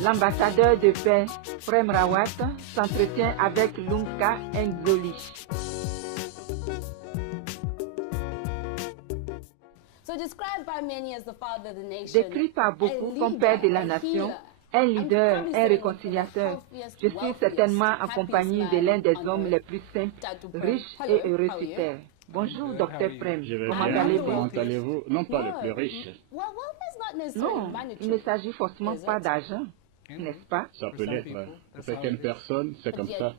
L'ambassadeur de paix, Prem Rawat, s'entretient avec Lumka Nzoli. Décrit par beaucoup comme père de la nation, un leader, un réconciliateur, je suis certainement accompagné de l'un des hommes les plus simples, riches et heureux sur terre. Bonjour, Dr. Prem. Comment allez-vous? Comment allez-vous? Non pas le plus riche. Non, il ne s'agit forcément pas d'argent, n'est-ce pas? Ça peut l'être. Pour certaines personnes, c'est comme ça.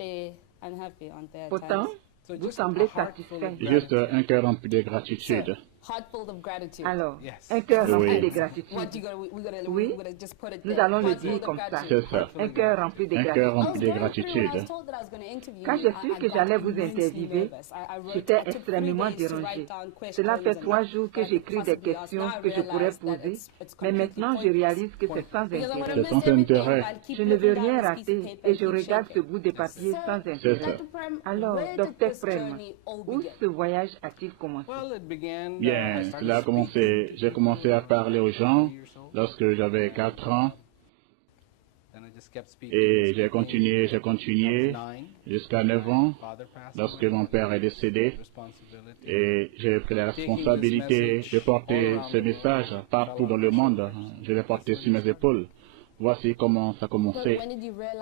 Pourtant, vous semblez satisfait. Juste un cœur rempli de gratitude. Alors, un cœur rempli de gratitude. Oui, nous allons le dire comme ça. C'est ça. Un cœur rempli de Un gratitude. cœur rempli de gratitude. Quand j'ai su que j'allais vous interviewer, j'étais extrêmement dérangée. Cela fait 3 jours que j'écris des questions que je pourrais poser, mais maintenant je réalise que c'est sans intérêt. C'est sans intérêt. Je ne veux rien rater et je regarde ce bout de papier sans C'est intérêt. ça. Alors, Dr. Prem, où ce voyage a-t-il commencé? Bien, cela a commencé. J'ai commencé à parler aux gens lorsque j'avais 4 ans. Et j'ai continué jusqu'à 9 ans, lorsque mon père est décédé. Et j'ai pris la responsabilité de porter ce message partout dans le monde. Je l'ai porté sur mes épaules. Voici comment ça a commencé.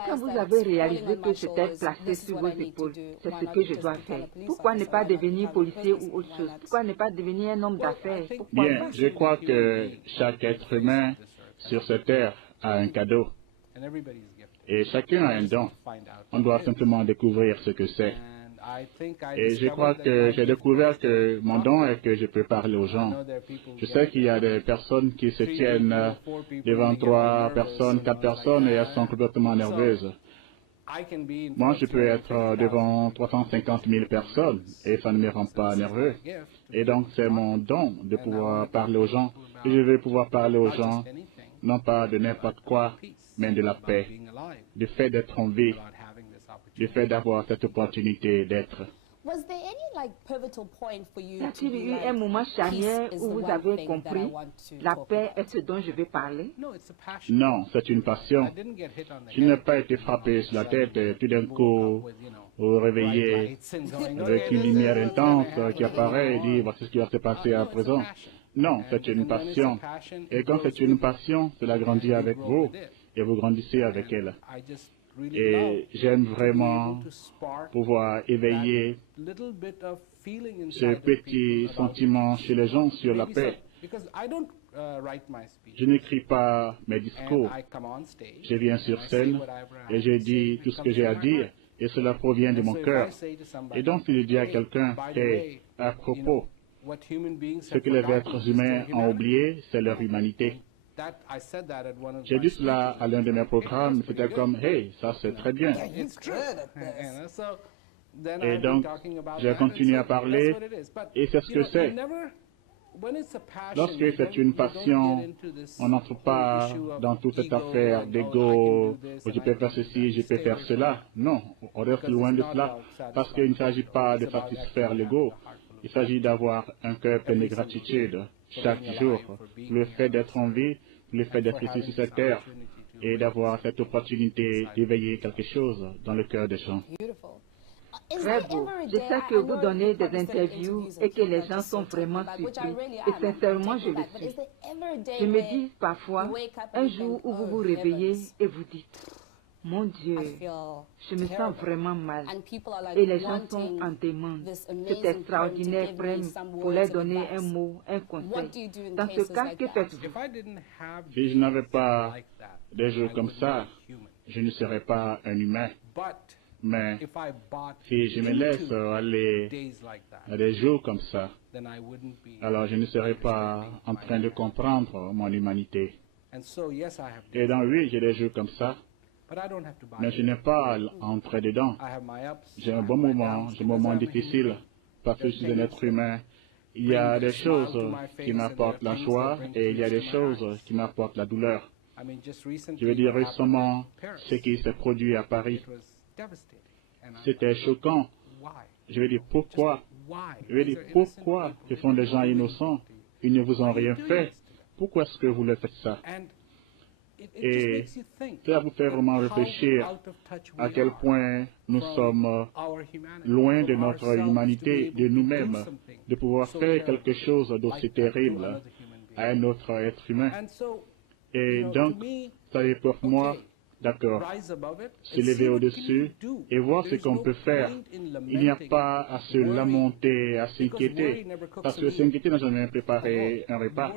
Quand vous avez réalisé que c'était placé sur vos épaules, c'est ce que je dois faire. Pourquoi ne pas devenir policier ou autre chose? Pourquoi ne pas devenir un homme d'affaires? Pourquoi Bien, pas? je crois que chaque être humain sur cette terre a un cadeau. Et chacun a un don. On doit simplement découvrir ce que c'est. Et je crois que j'ai découvert que mon don est que je peux parler aux gens. Je sais qu'il y a des personnes qui se tiennent devant 3 personnes, 4 personnes et elles sont complètement nerveuses. Moi, je peux être devant 350 000 personnes et ça ne me rend pas nerveux. Et donc, c'est mon don de pouvoir parler aux gens. Et je veux pouvoir parler aux gens, non pas de n'importe quoi, mais de la paix, du fait d'être en vie, du fait d'avoir cette opportunité d'être. Y a-t-il eu un moment charnière où vous avez compris la paix est ce dont je vais parler? Non, c'est une passion. Je n'ai pas été frappé sur la tête et tout d'un coup, vous réveillez avec une lumière intense qui apparaît et dit voici ce qui va se passer à présent. Non, c'est une passion. Et quand c'est une passion, cela grandit avec vous et vous grandissez avec elle. Et j'aime vraiment pouvoir éveiller ce petit sentiment chez les gens sur la paix. Je n'écris pas mes discours. Je viens sur scène et je dis tout ce que j'ai à dire et cela provient de mon cœur. Et donc, si je dis à quelqu'un, hey, à propos, ce que les êtres humains ont oublié, c'est leur humanité. J'ai dit cela à l'un de mes programmes, c'était comme, hey, ça c'est très bien. Et donc, j'ai continué à parler, et c'est ce que c'est. Lorsque c'est une passion, on n'entre pas dans toute cette affaire d'ego, où je peux faire ceci, je peux faire cela. Non, on reste loin de cela, parce qu'il ne s'agit pas de satisfaire l'ego. Il s'agit d'avoir un cœur plein de gratitude chaque jour, le fait d'être en vie, le fait d'être ici sur cette terre et d'avoir cette opportunité d'éveiller quelque chose dans le cœur des gens. Très beau. Je sais que vous donnez des interviews et que les gens sont vraiment surpris. Et sincèrement, je le suis. Je me dis parfois, un jour où vous vous réveillez et vous dites, mon Dieu, je me sens vraiment mal. Et les gens sont en demande. C'est extraordinaire, Prem, pour leur donner un mot, un conseil. Dans ce cas, que faites-vous? Si je n'avais pas des jours comme ça, je ne serais pas un humain. Mais si je me laisse aller à des jours comme ça, alors je ne serais pas en train de comprendre mon humanité. Et donc oui, j'ai des jours comme ça, mais je n'ai pas à entrer dedans. J'ai un bon moment, j'ai un moment difficile, parce que je suis un être humain. Il y a des choses qui m'apportent la joie et il y a des choses qui m'apportent la douleur. Je veux dire récemment ce qui s'est produit à Paris. C'était choquant Je vais dire pourquoi. Je vais dire pourquoi ce sont des gens innocents. Ils ne vous ont rien fait. Pourquoi est-ce que vous le faites ça? Et ça vous fait vraiment réfléchir à quel point nous sommes loin de notre humanité, de nous-mêmes, de pouvoir faire quelque chose d'aussi terrible à un autre être humain. Et donc, ça est pour moi, d'accord, se lever au-dessus et voir ce qu'on peut faire. Il n'y a pas à se lamenter, à s'inquiéter, parce que s'inquiéter n'a jamais préparé un repas.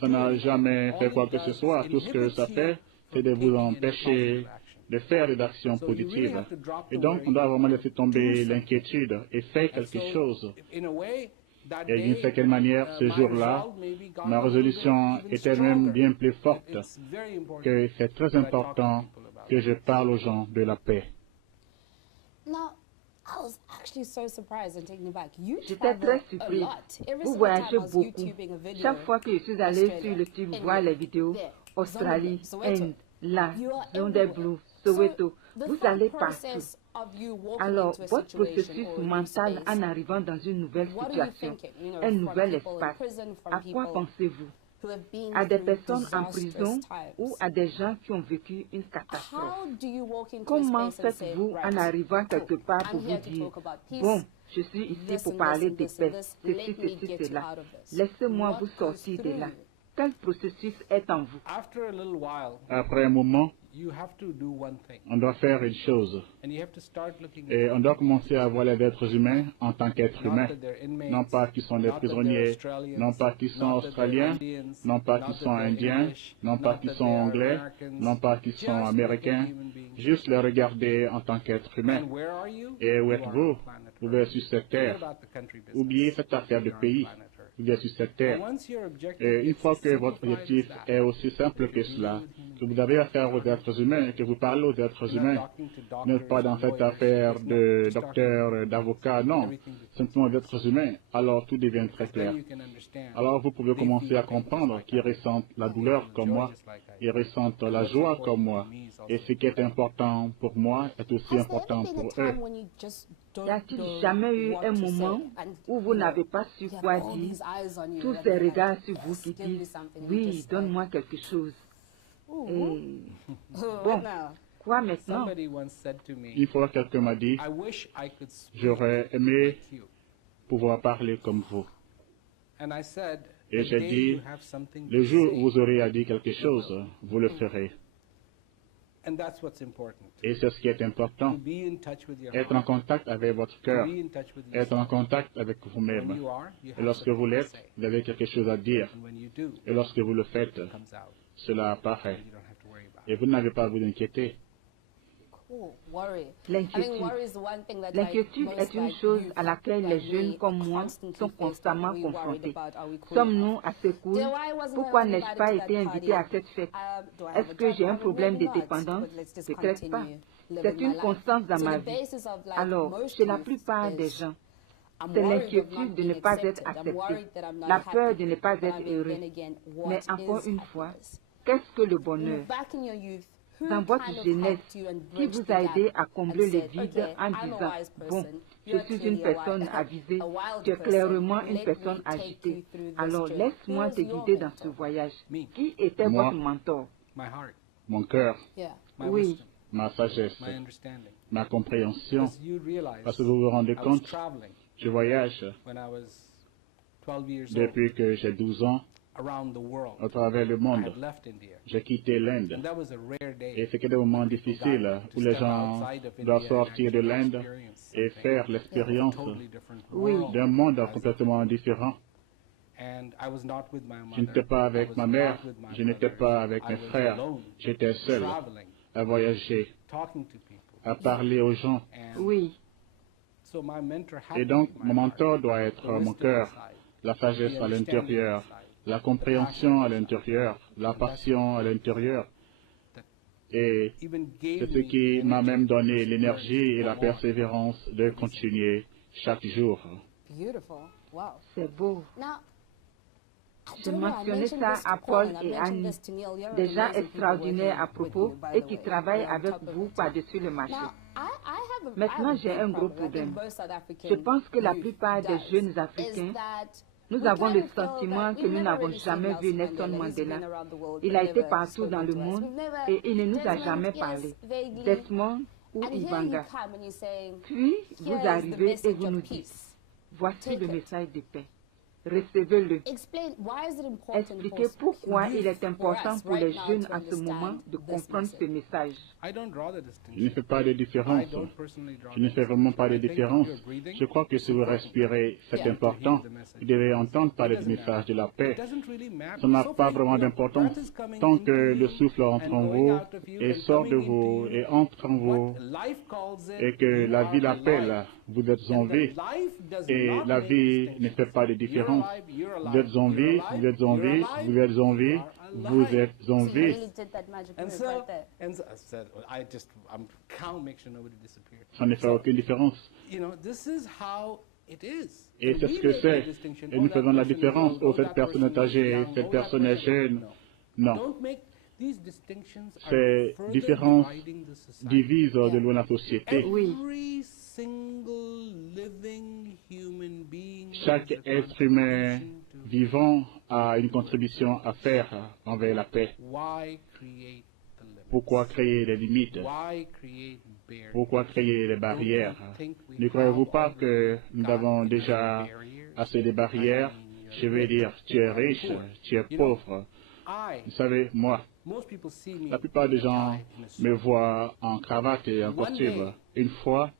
Ça n'a jamais fait quoi que ce soit. Tout ce que ça fait, c'est de vous empêcher de faire des actions positives. Et donc, on doit vraiment laisser tomber l'inquiétude et faire quelque chose. Et d'une certaine manière, ce jour-là, ma résolution est elle-même bien plus forte que c'est très important que je parle aux gens de la paix. J'étais très surprise. Vous voyagez beaucoup. Chaque fois que je suis allée sur le tube voir les vidéos, Australie, Inde, là, Zonderblue, Soweto, vous allez partout. Alors, votre processus mental en arrivant dans une nouvelle situation, un nouvel espace, à quoi pensez-vous? À des personnes en prison ou à des gens qui ont vécu une catastrophe? Comment faites-vous en arrivant quelque part pour vous dire, bon, je suis ici pour parler de paix, ceci, cela. Laissez-moi vous sortir de là. Quel processus est en vous? Après un moment, on doit faire une chose. Et on doit commencer à voir les êtres humains en tant qu'êtres humains. Non pas qu'ils sont des prisonniers, non pas qu'ils sont australiens, non pas qu'ils sont indiens, non pas qu'ils sont anglais, non pas qu'ils sont américains. Juste les regarder en tant qu'êtres humains. Et où êtes-vous? Vous êtes sur cette terre. Oubliez cette affaire de pays. Vous êtes sur cette terre. Et une fois que votre objectif est aussi simple que cela, que vous avez affaire aux êtres humains, que vous parlez aux êtres humains, vous n'êtes pas dans cette affaire de docteur, d'avocat, non, simplement d'êtres humains, alors tout devient très clair. Alors vous pouvez commencer à comprendre qu'ils ressentent la douleur comme moi, ils ressentent la joie comme moi, et ce qui est important pour moi est aussi important pour eux. Y a-t-il jamais eu un moment où vous n'avez pas su quoi dire? Tous ces regards sur vous qui disent, oui, donne-moi quelque chose. Et bon, quoi maintenant? Une fois, quelqu'un m'a dit, j'aurais aimé pouvoir parler comme vous. Et j'ai dit, le jour où vous aurez à dire quelque chose, vous le ferez. Et c'est ce qui est important. Être en contact avec votre cœur, être en contact avec vous-même. Et lorsque vous l'êtes, vous avez quelque chose à dire. Et lorsque vous le faites, cela apparaît. Et vous n'avez pas à vous inquiéter. L'inquiétude est une chose à laquelle les jeunes comme moi sont constamment confrontés. Sommes-nous assez cool? Pourquoi n'ai-je pas été invité à cette fête? Est-ce que j'ai un problème de dépendance? Peut-être pas. C'est une constance dans ma vie. Alors, chez la plupart des gens, c'est l'inquiétude de ne pas être accepté, la peur de ne pas être heureux. Mais encore une fois, qu'est-ce que le bonheur? Dans votre jeunesse, qui vous a aidé à combler le vide en disant, bon, je suis une personne avisée, tu es clairement une personne agitée. Alors laisse-moi te guider dans ce voyage. Qui était votre mentor? Mon cœur, oui, ma sagesse, ma compréhension. Parce que vous vous rendez compte, je voyage depuis que j'ai 12 ans à travers le monde. J'ai quitté l'Inde. Et c'était des moments difficiles où les gens doivent sortir de l'Inde et faire l'expérience d'un monde complètement différent. Je n'étais pas avec ma mère, je n'étais pas avec mes frères, j'étais seul à voyager, à parler aux gens. Oui. Et donc, mon mentor doit être mon cœur, la sagesse à l'intérieur, la compréhension à l'intérieur, la passion à l'intérieur. Et c'est ce qui m'a même donné l'énergie et la persévérance de continuer chaque jour. C'est beau. Je mentionnais ça à Paul et Annie, des gens extraordinaires à propos et qui travaillent avec vous par-dessus le marché. Maintenant, j'ai un gros problème. Je pense que la plupart des jeunes Africains, nous avons le sentiment que nous n'avons jamais vu Nelson Mandela. Il a été partout dans le monde et il ne nous a jamais parlé. Desmond ou Ivanga. Puis, vous arrivez et vous nous dites, voici le message de paix. Recevez-le. Expliquez pourquoi il est important pour les jeunes à ce moment de comprendre ce message. Je ne fais pas de différence. Je ne fais vraiment pas de différence. Je crois que si vous respirez, c'est important. Vous devez entendre parler du message de la paix. Ça n'a pas vraiment d'importance tant que le souffle entre en vous et sort de vous et entre en vous et que la vie l'appelle. Vous êtes en vie et la vie ne fait pas de différence. Vous êtes en vie, vous êtes en vie, vous êtes en vie, vous êtes en vie. Ça ne fait aucune différence. Et c'est ce que c'est. Et nous faisons la différence. Oh, cette personne est âgée, cette personne est jeune. Non. Ces différences divisent de loin la société. Oui. Chaque être humain vivant a une contribution à faire envers la paix. Pourquoi créer des limites? Pourquoi créer des barrières? Ne croyez-vous pas que nous avons déjà assez de barrières? Je vais dire, tu es riche, tu es pauvre. Vous savez, moi, la plupart des gens me voient en cravate et en costume. Une fois,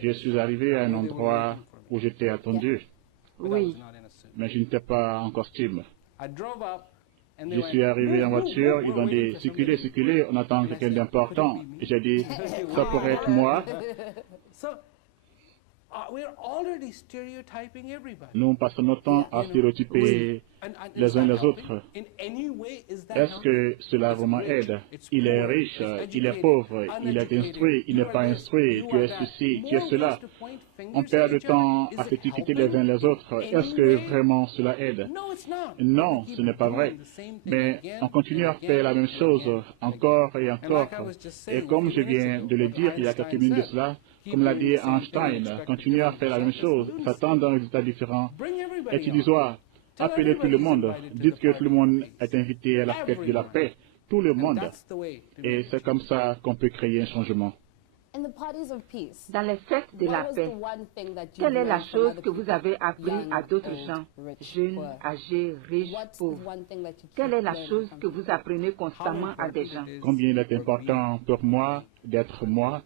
je suis arrivé à un endroit où j'étais attendu. Oui. Mais je n'étais pas en costume. Je suis arrivé en voiture, ils ont dit, circulez, circulez, on attend quelqu'un d'important. Et j'ai dit, ça pourrait être moi. Nous passons notre temps à stéréotyper les uns les autres. Est-ce que cela vraiment aide? Il est riche, il est pauvre, il est instruit, il n'est pas instruit, tu es ceci, tu es cela. On perd le temps à s'étiqueter les uns les autres. Est-ce que vraiment cela aide? Non, ce n'est pas vrai. Mais on continue à faire la même chose encore et encore. Et comme je viens de le dire il y a quelques minutes de cela, comme l'a dit Einstein, continuez à faire la même chose, s'attendre à un résultat différent. Et illusoire. Appelez tout le monde. Dites que tout le monde est invité à la fête de la paix. Tout le monde. Et c'est comme ça qu'on peut créer un changement. Dans les fêtes de la paix, quelle est la chose que vous avez appris à d'autres gens, jeunes, âgés, riches, pauvres? Quelle est la chose que vous apprenez constamment à des gens? Combien il est important pour moi d'être moi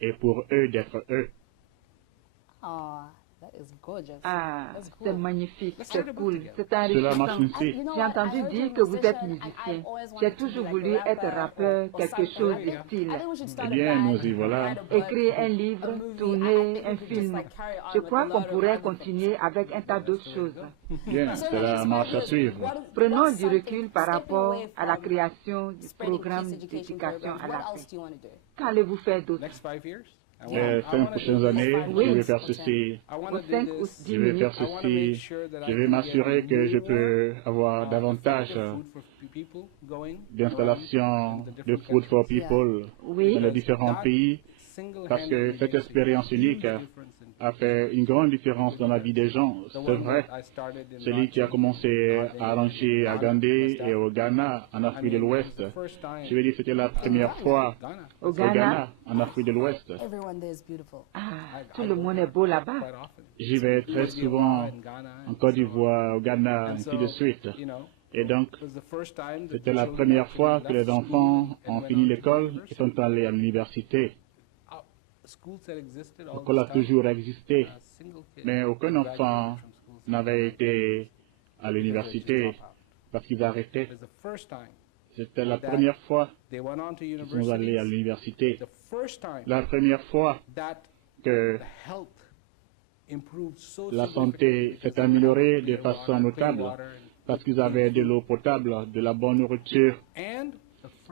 et pour eux d'être eux. Ah, c'est magnifique, c'est cool, c'est enrichissant. J'ai entendu dire que vous êtes musicien. J'ai toujours voulu être rappeur, quelque chose de style. Eh bien, nous y voilà. Écrire un livre, tourner un film. Je crois qu'on pourrait continuer avec un tas d'autres choses. Bien, c'est la marche à suivre. Prenons du recul par rapport à la création du programme d'éducation à la paix. Qu'allez-vous faire d'autre? Les 5 prochaines années, je vais faire ceci, je vais faire ceci, je vais m'assurer que je peux avoir davantage d'installations de Food for People dans les différents pays, parce que cette expérience unique a fait une grande différence dans la vie des gens. C'est vrai. Celui qui a commencé à rancher à Gandhi et au Ghana, en Afrique de l'Ouest. Je vais dire que c'était la première fois au Ghana, en Afrique de l'Ouest. Ah, tout le monde est beau là-bas. J'y vais très souvent en Côte d'Ivoire, au Ghana, ainsi de suite. Et donc, c'était la première fois que les enfants ont fini l'école et sont allés à l'université. L'école a toujours existé, mais aucun enfant n'avait été à l'université parce qu'ils arrêtaient. C'était la première fois qu'ils sont allés à l'université. La première fois que la santé s'est améliorée de façon notable parce qu'ils avaient de l'eau potable, de la bonne nourriture,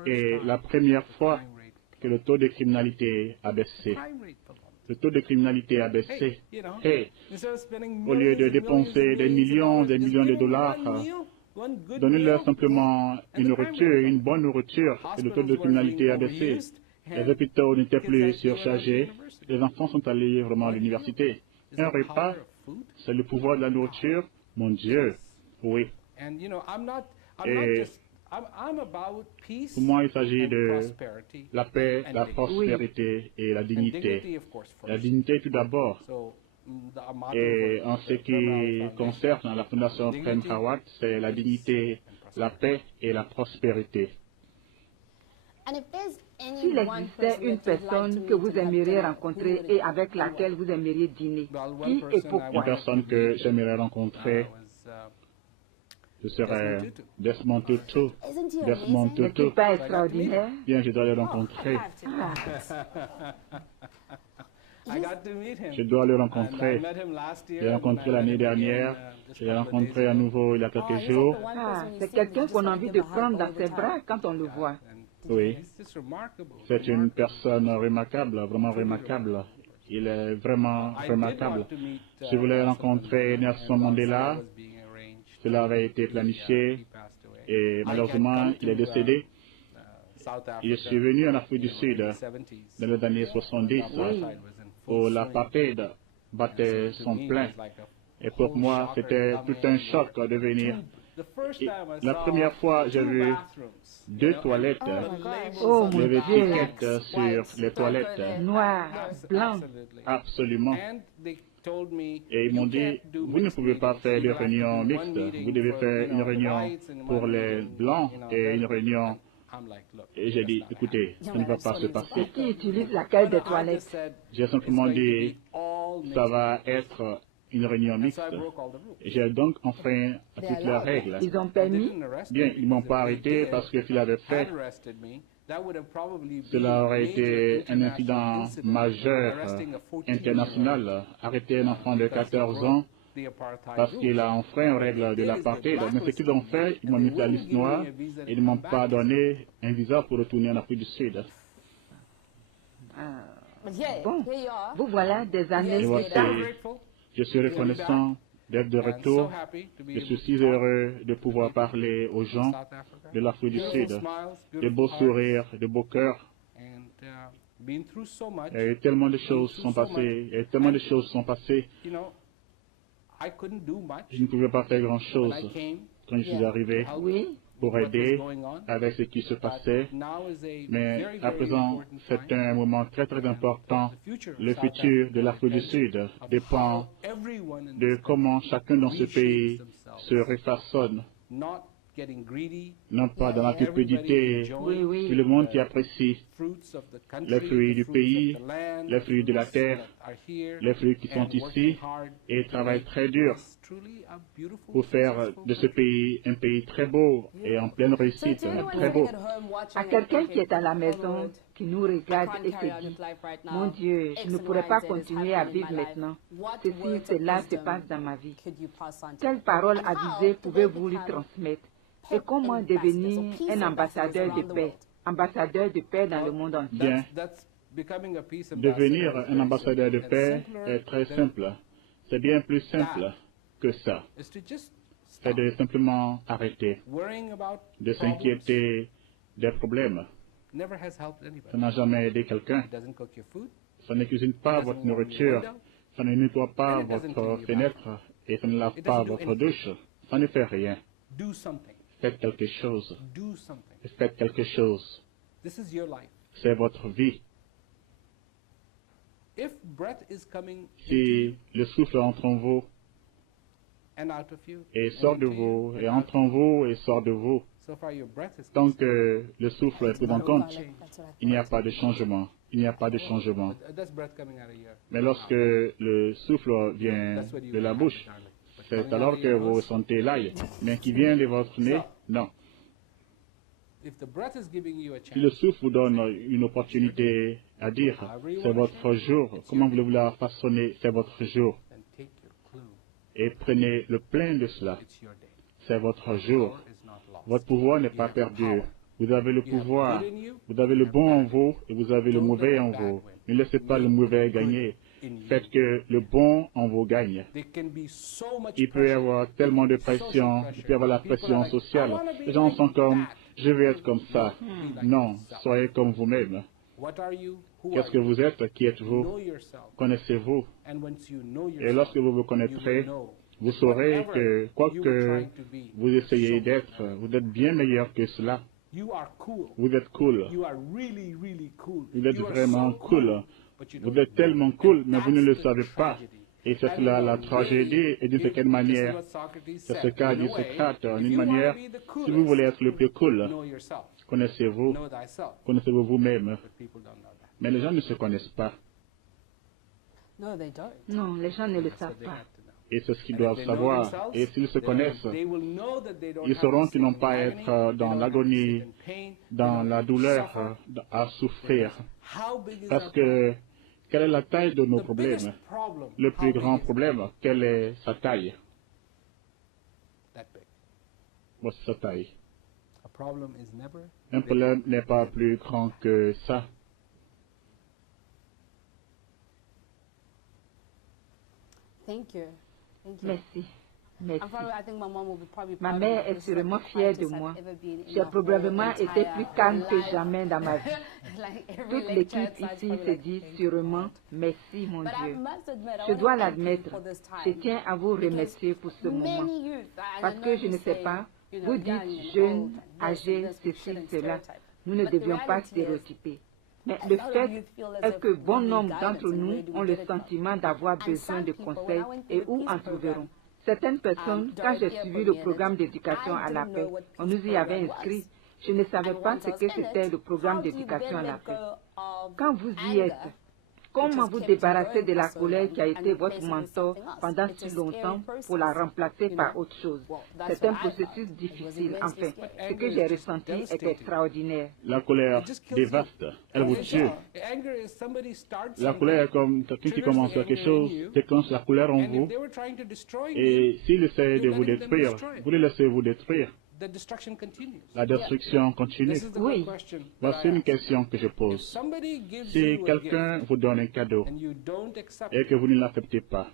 et la première fois que le taux de criminalité a baissé. Le taux de criminalité a baissé. Et au lieu de dépenser des millions de dollars, donnez-leur simplement une nourriture, une bonne nourriture, et le taux de criminalité a baissé. Les hôpitaux n'étaient plus surchargés. Les enfants sont allés vraiment à l'université. Un repas, c'est le pouvoir de la nourriture. Mon Dieu, oui. Et pour moi, il s'agit de la paix, la prospérité et la dignité. La dignité tout d'abord. Et en ce qui concerne la Fondation Prem Rawat, c'est la dignité, la paix et la prospérité. S'il existait une personne que vous aimeriez rencontrer et avec laquelle vous aimeriez dîner, qui et pourquoi? Une personne que j'aimerais rencontrer, ce serait Desmond Tutu. Desmond Tutu. N'est-il pas extraordinaire? Bien, je dois le rencontrer. Je dois le rencontrer. Je l'ai rencontré l'année dernière. Je l'ai rencontré à nouveau il y a quelques jours. C'est quelqu'un qu'on a envie de prendre dans ses bras quand on le voit. Oui, c'est une personne remarquable, vraiment remarquable. Il est vraiment remarquable. Je voulais rencontrer Nelson Mandela. Cela avait été planifié et malheureusement, il est décédé. Je suis venu en Afrique du Sud dans les années 70 où l'apartheid battait son plein. Et pour moi, c'était tout un choc de venir. Et la première fois, j'ai vu 2 toilettes, les étiquettes sur les toilettes. Noir, blanc. Absolument. Et ils m'ont dit, vous ne pouvez pas faire de réunion mixte. Vous devez faire une réunion pour les blancs et une réunion. Et j'ai dit, écoutez, ça ne va pas se passer. Et qui utilise laquelle des toilettes? J'ai simplement dit, ça va être une réunion mixte. J'ai donc enfreint à toutes les règles. Ils ont permis? Bien, ils ne m'ont pas arrêté parce que s'ils avaient fait, cela aurait été un incident majeur international. Arrêter un enfant de 14 ans parce qu'il a enfreint aux règles de l'apartheid. Mais ce qu'ils ont fait, ils m'ont mis sur la liste noire et ils ne m'ont pas donné un visa pour retourner en Afrique du Sud. Bon, vous voilà des années plus tard. Je suis reconnaissant d'être de retour. Je suis si heureux de pouvoir parler aux gens de l'Afrique du Sud. De beaux sourires, de beaux cœurs. Et tellement de choses sont passées. Et tellement de choses sont passées. Je ne pouvais pas faire grand-chose quand je suis arrivé pour aider avec ce qui se passait. Mais à présent, c'est un moment très très important. Le futur de l'Afrique du Sud dépend de comment chacun dans ce pays se refaçonne. Non pas dans la cupidité, tout le monde qui apprécie les fruits du pays, les fruits de la terre, les fruits qui sont ici et travaillent très dur pour faire de ce pays un pays très beau et en pleine réussite, très beau. À quelqu'un qui est à la maison, qui nous regarde et se dit, mon Dieu, je ne pourrais pas continuer à vivre maintenant. Ceci, cela se passe dans ma vie. Quelle parole avisée pouvez-vous lui transmettre? Et comment devenir un ambassadeur de paix dans le monde entier? Bien. Devenir un ambassadeur de paix est très simple. C'est bien plus simple que ça. C'est de simplement arrêter de s'inquiéter des problèmes. Ça n'a jamais aidé quelqu'un. Ça ne cuisine pas votre nourriture. Ça ne nettoie pas votre fenêtre et ça ne lave pas votre douche. Ça ne fait rien. Faites quelque chose. Faites quelque chose. C'est votre vie. Si le souffle entre en vous et sort de vous, et entre en vous et sort de vous, tant que le souffle est pris en compte, il n'y a pas de changement. Il n'y a pas de changement. Mais lorsque le souffle vient de la bouche, c'est alors que vous sentez l'ail. Mais qui vient de votre nez, non. Si le souffle vous donne une opportunité à dire, c'est votre jour, comment voulez-vous la façonner, c'est votre jour. Et prenez le plein de cela. C'est votre jour. Votre pouvoir n'est pas perdu. Vous avez le pouvoir. Vous avez le bon en vous et vous avez le mauvais en vous. Ne laissez pas le mauvais gagner. faites que le bon en vous gagne. Il peut y avoir tellement de pression, il peut y avoir la pression sociale. Les gens sont comme, je vais être comme ça. Non, soyez comme vous-même. Qu'est-ce que vous êtes? Qui êtes-vous? Connaissez-vous? Et lorsque vous vous connaîtrez, vous saurez que quoi que vous essayez d'être, vous êtes bien meilleur que cela. Vous êtes cool. Vous êtes vraiment cool. Vous êtes tellement cool, mais vous ne le savez pas. Et c'est cela la tragédie, et d'une certaine manière, c'est ce qu'a dit Socrate. D'une manière, si vous voulez être le plus cool, connaissez-vous vous-même. Mais les gens ne se connaissent pas. Non, les gens ne le savent pas. Et c'est ce qu'ils doivent savoir. Et s'ils se connaissent, ils sauront qu'ils n'ont pas à être dans l'agonie, dans la douleur, à souffrir. Parce que, quelle est la taille de nos problèmes? Le plus grand problème, quelle est sa taille? Voici sa taille. Un problème n'est pas plus grand que ça. Merci. Merci. Ma mère est sûrement fière de moi. J'ai probablement été plus calme que jamais dans ma vie. Toute l'équipe ici se dit sûrement merci mon Dieu. Je dois l'admettre. Je tiens à vous remercier pour ce moment. Parce que je ne sais pas, vous dites jeune, âgé, ceci, cela. Nous ne devions pas stéréotyper. Mais le fait est que bon nombre d'entre nous ont le sentiment d'avoir besoin de conseils et où en trouverons. Certaines personnes, quand j'ai suivi le programme d'éducation à la paix, on nous y avait inscrit. Je ne savais pas ce que c'était le programme d'éducation à la paix. Quand vous y êtes, comment vous débarrasser de la colère qui a été votre mentor pendant si longtemps pour la remplacer par autre chose? C'est un processus difficile, enfin. Ce que j'ai ressenti est extraordinaire. La colère dévaste, elle vous tue. La colère est comme quelqu'un qui commence quelque chose, déclenche la colère en vous, et s'il essaie de vous détruire, vous le laissez vous détruire. La destruction continue. Oui. Voici une question que je pose. Si quelqu'un vous donne un cadeau et que vous ne l'acceptez pas,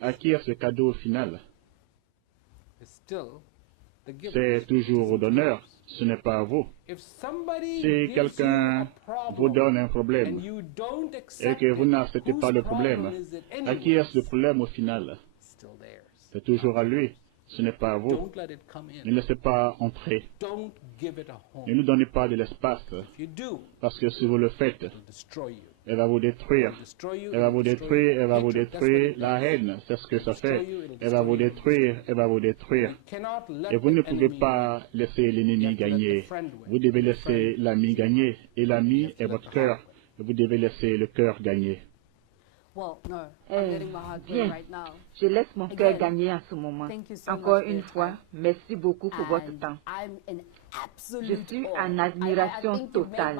à qui est ce cadeau au final? C'est toujours au donneur, ce n'est pas à vous. Si quelqu'un vous donne un problème et que vous n'acceptez pas le problème, à qui est le problème au final? C'est toujours à lui. Ce n'est pas à vous. Ne laissez pas entrer. Ne nous donnez pas de l'espace. Parce que si vous le faites, elle va vous détruire. Elle va vous détruire, elle va vous détruire. La haine, c'est ce que ça fait. Elle va vous détruire, elle va vous détruire. Et vous ne pouvez pas laisser l'ennemi gagner. Vous devez laisser l'ami gagner. Et l'ami est votre cœur. Et vous devez laisser le cœur gagner. Bien, je laisse mon cœur gagner en ce moment. Encore une fois, merci beaucoup pour votre temps. Je suis en admiration totale.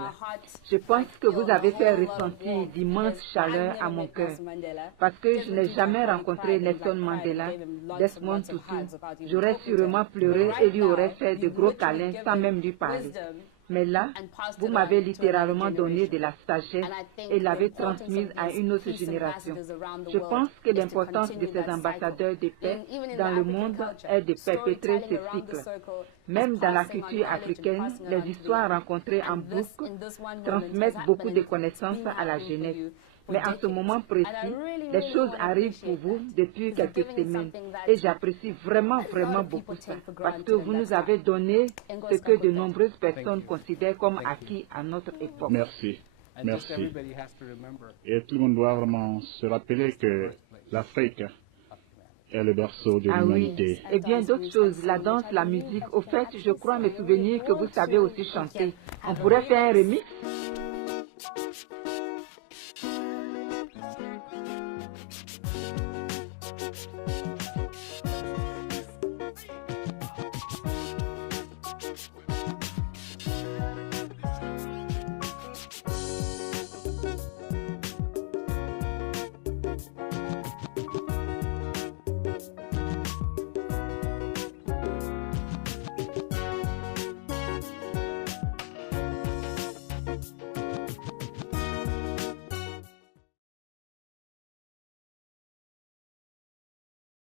Je pense que vous avez fait ressentir d'immenses chaleurs à mon cœur. Parce que je n'ai jamais rencontré Nelson Mandela, Desmond Tutu. J'aurais sûrement pleuré et lui aurais fait de gros câlins sans même lui parler. Mais là, vous m'avez littéralement donné de la sagesse et l'avez transmise à une autre génération. Je pense que l'importance de ces ambassadeurs de paix dans le monde est de perpétrer ce cycle. Même dans la culture africaine, les histoires rencontrées en boucle transmettent beaucoup de connaissances à la jeunesse. Mais en ce moment précis, les choses arrivent pour vous depuis quelques semaines. Et j'apprécie vraiment beaucoup ça. Parce que vous nous avez donné ce que de nombreuses personnes considèrent comme acquis à notre époque. Merci. Merci. Et tout le monde doit vraiment se rappeler que l'Afrique est le berceau de l'humanité. Oui. Et bien d'autres choses, la danse, la musique. Au fait, je crois me souvenir que vous savez aussi chanter. On pourrait faire un remix?